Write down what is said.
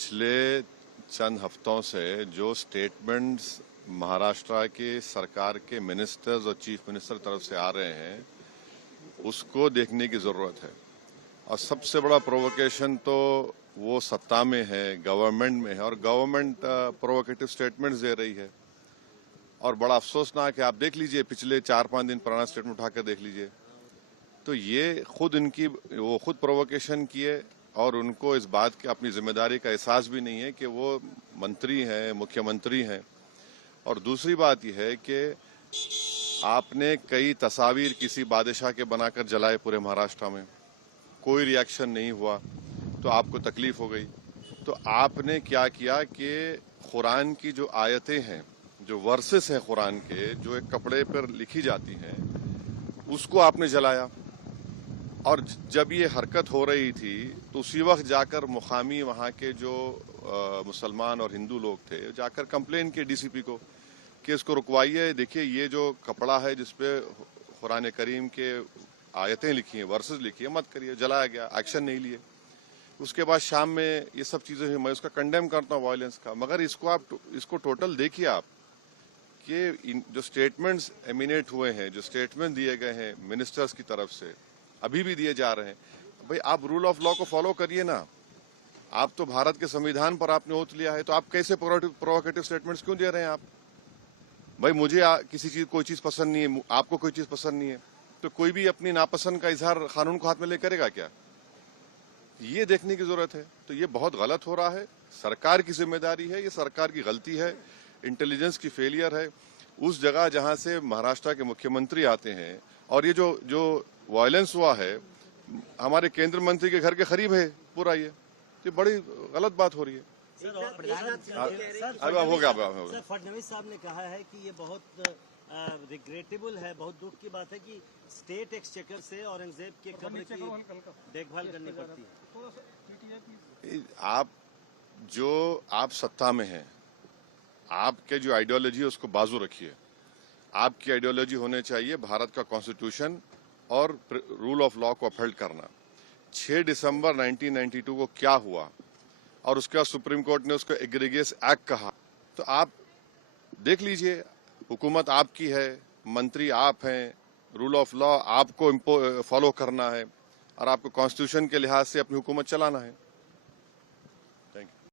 पिछले चंद हफ्तों से जो स्टेटमेंट्स महाराष्ट्र के सरकार के मिनिस्टर्स और चीफ मिनिस्टर तरफ से आ रहे हैं उसको देखने की जरूरत है। और सबसे बड़ा प्रोवोकेशन तो वो सत्ता में है, गवर्नमेंट में है, और गवर्नमेंट प्रोवोकेटिव स्टेटमेंट्स दे रही है। और बड़ा अफसोसनाक है, आप देख लीजिए पिछले 4-5 दिन पुराना स्टेटमेंट उठाकर देख लीजिए, तो ये वो खुद प्रोवोकेशन किए और उनको इस बात की अपनी जिम्मेदारी का एहसास भी नहीं है कि वो मंत्री हैं, मुख्यमंत्री हैं। और दूसरी बात यह है कि आपने कई तस्वीर किसी बादशाह के बनाकर जलाए पूरे महाराष्ट्र में, कोई रिएक्शन नहीं हुआ, तो आपको तकलीफ हो गई। तो आपने क्या किया कि कुरान की जो आयतें हैं, जो वर्सेस हैं कुरान के, जो एक कपड़े पर लिखी जाती हैं, उसको आपने जलाया। और जब ये हरकत हो रही थी तो उसी वक्त जाकर मुकामी वहाँ के जो मुसलमान और हिंदू लोग थे, जाकर कंप्लेन किए डीसीपी को कि इसको रुकवाइए। देखिए ये जो कपड़ा है जिसपे कुरान करीम के आयतें लिखी हैं, वर्सेस लिखी है, मत करिए। जलाया गया, एक्शन नहीं लिए। उसके बाद शाम में ये सब चीजें हुई। मैं उसका कंडेम करता हूँ वायलेंस का, मगर इसको टोटल देखिए आप कि जो स्टेटमेंट्स एमिनेट हुए हैं, जो स्टेटमेंट दिए गए हैं मिनिस्टर्स की तरफ से, अभी भी दिए जा रहे हैं। भाई आप रूल ऑफ लॉ को फॉलो करिए ना। आप तो भारत के संविधान पर आपने ओथ लिया है, तो आप कैसे प्रोवोकेटिव स्टेटमेंट्स क्यों दे रहे हैं आप? भाई मुझे किसी चीज कोई चीज पसंद नहीं है, आपको कोई चीज पसंद नहीं है, तो कोई भी अपनी नापसंद का इजहार कानून को हाथ में ले करेगा क्या? ये देखने की जरूरत है। तो ये बहुत गलत हो रहा है, सरकार की जिम्मेदारी है, ये सरकार की गलती है, इंटेलिजेंस की फेलियर है। उस जगह जहां से महाराष्ट्र के मुख्यमंत्री आते हैं, और ये जो वायलेंस हुआ है हमारे केंद्रीय मंत्री के घर के करीब है पूरा, ये बड़ी गलत बात हो रही है। अब हो गया। सर, फडणवीस साहब ने कहा है कि ये बहुत रिग्रेटेबल है, बहुत दुख की बात है कि स्टेट एक्सचेकर से औरंगजेब के कब्र की देखभाल करनी पड़ती है। आप सत्ता में हैं, आपके जो आइडियोलॉजी है उसको बाजू रखिए। आपकी आइडियोलॉजी होने चाहिए भारत का कॉन्स्टिट्यूशन और रूल ऑफ लॉ को अपहोल्ड करना। 6 दिसंबर 1992 को क्या हुआ, और उसके बाद सुप्रीम कोर्ट ने उसको एग्रीगियस एक्ट कहा। तो आप देख लीजिए, हुकूमत आपकी है, मंत्री आप हैं, रूल ऑफ लॉ आपको फॉलो करना है, और आपको कॉन्स्टिट्यूशन के लिहाज से अपनी हुकूमत चलाना है। Thank you.